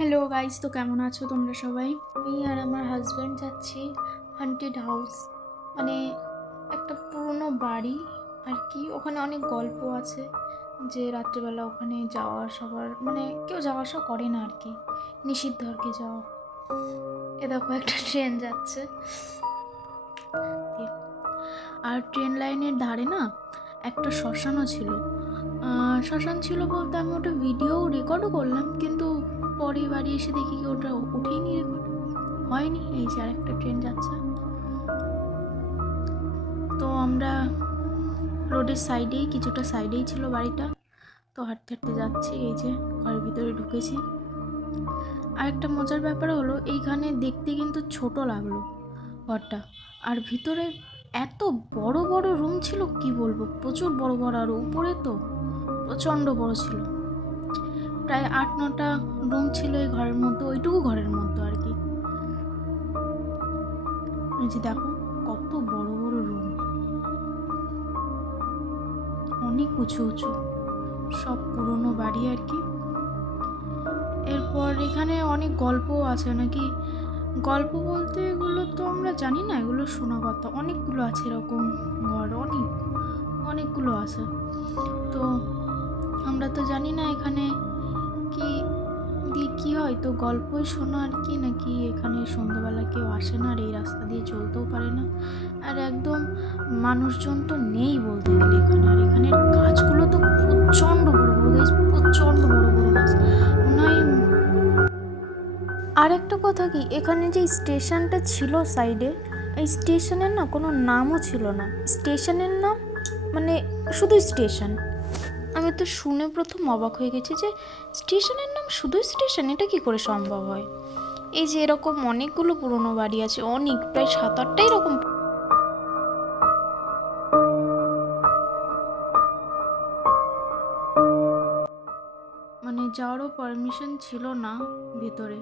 Hello guys, তো কেমন আছো তোমরা সবাই? আমি আর আমার হাজব্যান্ড যাচ্ছি হন্টেড হাউস, মানে একটা পুরনো বাড়ি আর কি। ওখানে অনেক গল্প আছে যে রাত্রেবেলা ওখানে যাওয়া সবার, মানে কেউ যাওয়া আসা করে না আর কি, নিষিদ্ধ আর কি যাওয়া। এ দেখো একটা ট্রেন যাচ্ছে, আর ট্রেন লাইনের ধারে না একটা শ্মশানও ছিল। শ্মশান ছিল বলতে আমি ওটা ভিডিও রেকর্ডও করলাম, কিন্তু পরে বাড়ি এসে দেখি কি ওটা উঠেইনি, রেকর্ড হয়নি। এই যে আরেকটা ট্রেন যাচ্ছে। তো আমরা রোডের সাইডেই, কিছুটা সাইডেই ছিল বাড়িটা। তো হাঁটতে হাঁটতে যাচ্ছি, এই যে ঘরের ভিতরে ঢুকেছি। আরেকটা মজার ব্যাপার হলো, এইখানে দেখতে কিন্তু ছোট লাগলো ঘরটা, আর ভিতরে এত বড় বড় রুম ছিল কি বলবো, প্রচুর বড় বড়, আর উপরে তো প্রচণ্ড বড় ছিল। প্রায় 8-9টা রুম ছিল এই ঘরের মধ্যে, ওইটুকু ঘরের মধ্যে আর কি। এই যে দেখো কত বড় বড় রুম, অনেক উঁচু উঁচু, সব পুরনো বাড়ি আর কি। এরপর এখানে অনেক গল্পও আছে নাকি। গল্প বলতে এগুলো তো আমরা জানি না, এগুলো শোনা কথা। অনেকগুলো আছে এরকম ঘর, অনেকগুলো আছে। তো আমরা তো জানি না এখানে কি দিয়ে কী হয়, তো গল্পই শোনা আর কি। নাকি এখানে সন্ধ্যাবেলা কেউ আসে না, আর এই রাস্তা দিয়ে চলতেও পারে না, আর একদম মানুষজন তো নেই বলতে গেলে এখানে। আর এখানের গাছগুলো তো প্রচণ্ড বড় বড় গাছ, প্রচণ্ড বড় বড় গাছ মনে হয়। আর একটা কথা কি, এখানে যে স্টেশনটা ছিল সাইডে, এই স্টেশনের না কোনো নামও ছিল না। স্টেশনের নাম মানে শুধু স্টেশন। আমি তো শুনে প্রথম অবাক হয়ে গেছি যে স্টেশনের নাম শুধু স্টেশন, এটা কি করে সম্ভব হয়। এই যে এরকম অনেকগুলো পুরনো বাড়ি আছে, অনেক, প্রায় 7-8টা এরকম। মানে যাওয়ারও পারমিশন ছিল না ভেতরে,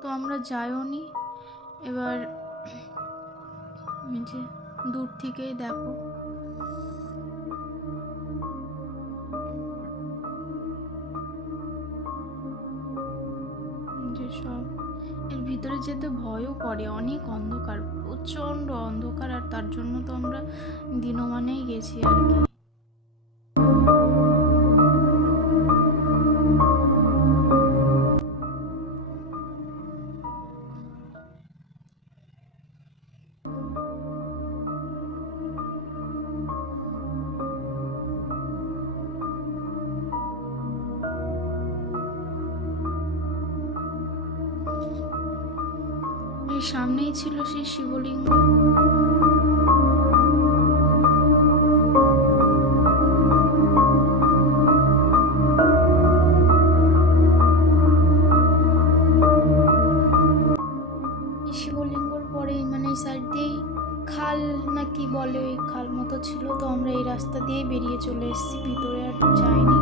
তো আমরা যাইও নি। এবার যে দূর থেকেই দেখো যে সব, এর ভিতরে যেতে ভয়ও করে, অনেক অন্ধকার, প্রচণ্ড অন্ধকার। আর তার জন্য তো আমরা দিনমানেই গেছি আর কি। এই সামনেই ছিল সেই শিবলিঙ্গ। শিবলিঙ্গর পরেই মানে এই সাইড দিয়েই খাল না কি বলে, ওই খাল মতো ছিল। তো আমরা এই রাস্তা দিয়েই বেরিয়ে চলে এসেছি, ভিতরে আর যাইনি।